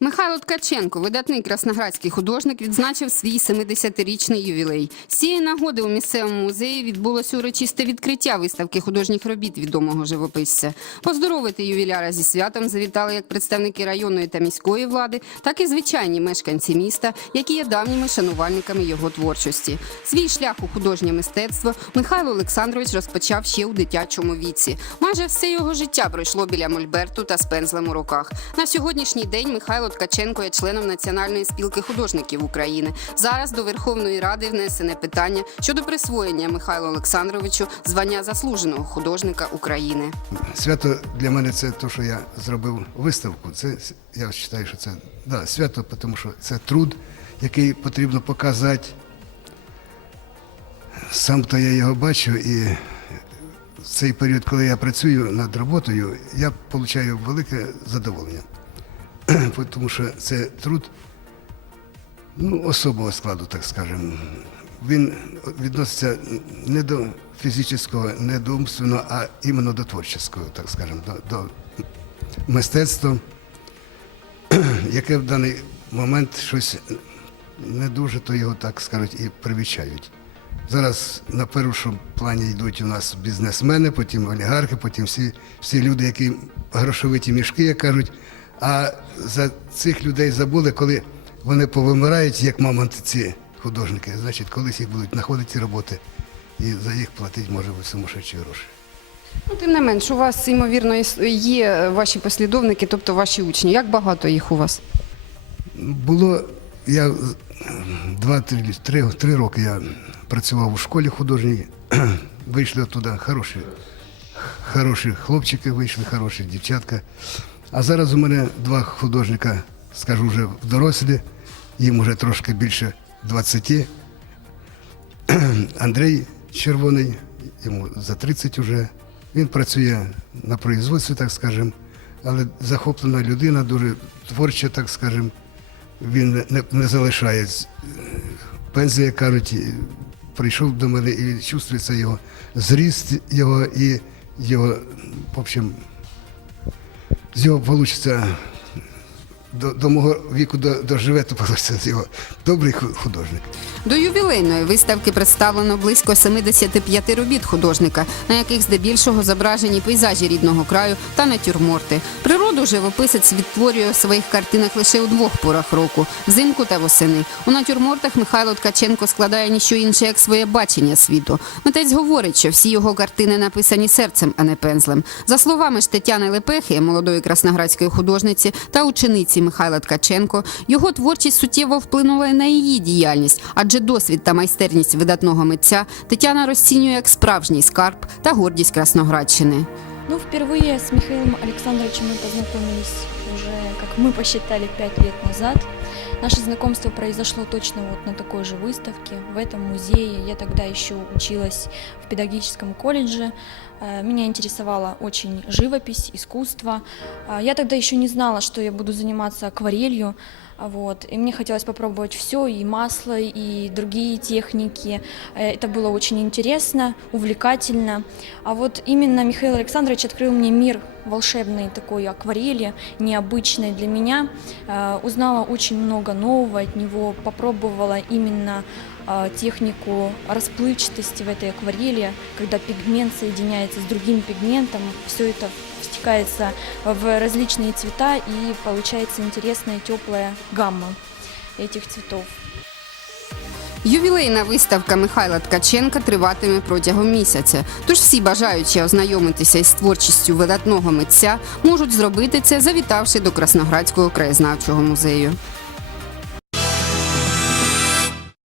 Михайло Ткаченко, видатний красноградський художник, відзначив свій 70-річний ювілей. З цієї нагоди у місцевому музеї відбулося урочисте відкриття виставки художніх робіт відомого живописця. Поздоровити ювіляра зі святом завітали як представники районної та міської влади, так і звичайні мешканці міста, які є давніми шанувальниками його творчості. Свій шлях у художнє мистецтво Михайло Олександрович розпочав ще у дитячому віці. Майже все його життя пройшло біля мольберту та з пензлем у руках. На сьогоднішній день Михайло Ткаченко є членом Національної спілки художників України. Зараз до Верховної Ради внесене питання щодо присвоєння Михайлу Олександровичу звання заслуженого художника України. Свято для мене це те, що я зробив виставку. Це я вважаю, що це да, свято, тому що це труд, який потрібно показати. Сам то я його бачу, і в цей період, коли я працюю над роботою, я отримую велике задоволення. Тому що це труд ну, особого складу, так скажемо. Він відноситься не до фізичного, не до умственного, а іменно до творчого, так скажемо, до, до мистецтва, яке в даний момент щось не дуже, то його, так скажуть, і привічають. Зараз на першому плані йдуть у нас бізнесмени, потім олігархи, потім всі, всі люди, які грошовиті мішки, як кажуть. А за цих людей забули, коли вони повимирають, як мамонти ці художники, значить, колись їх будуть знаходити ці роботи і за їх платити може бути сумасшедші гроші. Ну, тим не менш, у вас, ймовірно, є ваші послідовники, тобто ваші учні. Як багато їх у вас? Було, я два-три три, три роки я працював у школі художній, вийшли оттуда хороші, хороші хлопчики, вийшли, хороші дівчатка. А зараз у мене два художника, скажу вже дорослі, їм вже трошки більше 20. Андрій Червоний, йому за 30 вже. Він працює на производстві, так скажемо, але захоплена людина, дуже творча, так скажемо. Він не, не залишає пензі, як кажуть, прийшов до мене і чувствується його зріст його і його, в общем, з його вийде до, до мого віку до- доживе, то з його добрий художник. До ювілейної виставки представлено близько 75 робіт художника, на яких здебільшого зображені пейзажі рідного краю та натюрморти. Природу живописець відтворює у своїх картинах лише у двох порах року взимку та восени. У натюрмортах Михайло Ткаченко складає ніщо інше, як своє бачення світу. Митець говорить, що всі його картини написані серцем, а не пензлем. За словами ж Тетяни Лепехи, молодої красноградської художниці та учениці Михайла Ткаченко, його творчість суттєво вплинула і на її діяльність, адже досвід та майстерність видатного митця Тетяна розцінює як справжній скарб та гордість Красноградщини. Ну, впервые с Михаилом Александровичем мы познакомились уже, как мы посчитали, пять лет назад. Наше знакомство произошло точно вот на такой же выставке, в этом музее. Я тогда еще училась в педагогическом колледже. Э, Меня интересовала очень живопись, искусство. А Я тогда еще не знала, что я буду заниматься акварелью. Вот. И мне хотелось попробовать все, и масло, и другие техники. Э, Это было очень интересно, увлекательно. А вот именно Михаил Александрович открыл мне мир волшебной такой акварели, необычной для меня. Э, Узнала очень много нового от него, попробовала именно э, технику расплывчатости в этой акварели, когда пигмент соединяется с другим пигментом, все это стекается в различные цвета и получается интересная теплая гамма этих цветов. Ювілейна виставка Михайла Ткаченка триватиме протягом місяця. Тож всі бажаючі ознайомитися із творчістю видатного митця можуть зробити це, завітавши до Красноградського краєзнавчого музею.